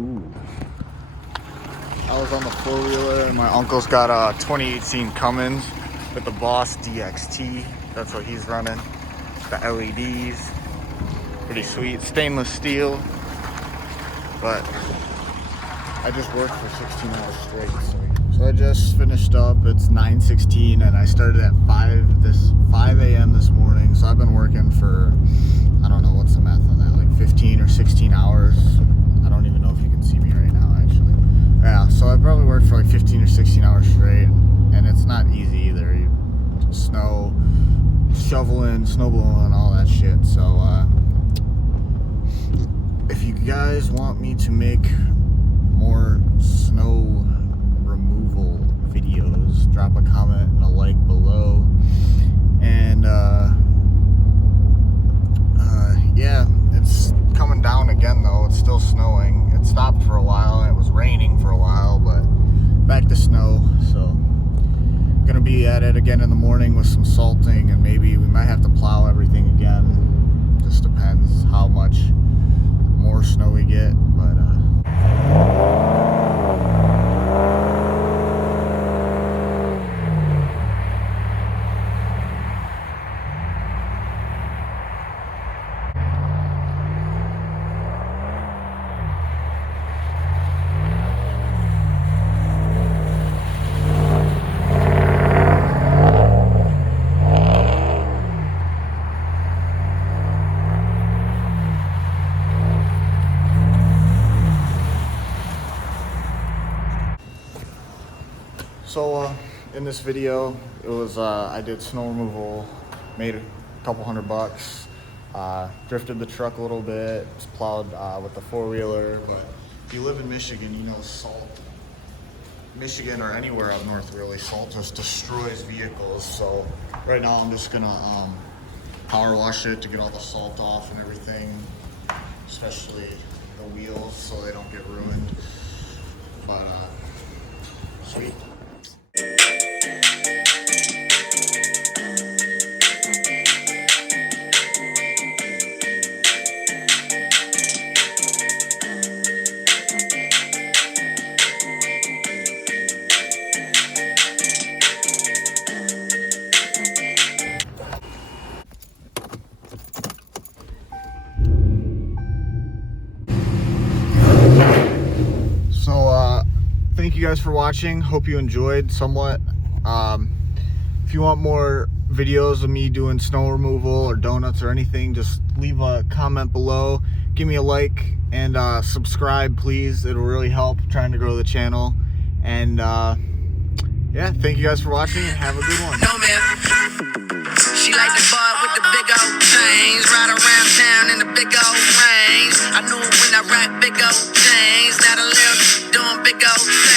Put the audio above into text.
Ooh. I was on the four-wheeler and my uncle's got a 2018 Cummins with the Boss DXT. That's what he's running. The LEDs. Pretty sweet. Stainless steel. But I just worked for 16 hours straight. So I just finished up. It's 9:16 and I started at 5 a.m. this morning. So I've been working for, I don't know what's the math on that, like 15 or 16 hours. I don't even know if you can see me right now, actually. Yeah, so I probably worked for like 15 or 16 hours straight, and it's not easy either. Snow shoveling, snow blowing, all that shit. So if you guys want me to make more snow removal videos, drop a comment and a like below. And yeah, it's coming down again though. It's still snowing. It stopped for a while and it was raining for a while, but back to snow. So gonna be at it again in the morning with some salting, and maybe we might have to plow everything again. Just depends how much more snow we get, but so in this video, it was I did snow removal, made a couple $100, drifted the truck a little bit, just plowed with the four-wheeler. But if you live in Michigan, you know salt, Michigan or anywhere up north really, salt just destroys vehicles. So right now I'm just gonna power wash it to get all the salt off and everything, especially the wheels so they don't get ruined. But sweet. Thank you guys for watching. Hope you enjoyed somewhat. If you want more videos of me doing snow removal or donuts or anything, just leave a comment below. Give me a like and subscribe, please. It'll really help trying to grow the channel. And yeah, thank you guys for watching and have a good one. No, man. She like the bar with the big old chains, ride around town in the big old range. I knew it when I rap big old chains, not a little doing big old things.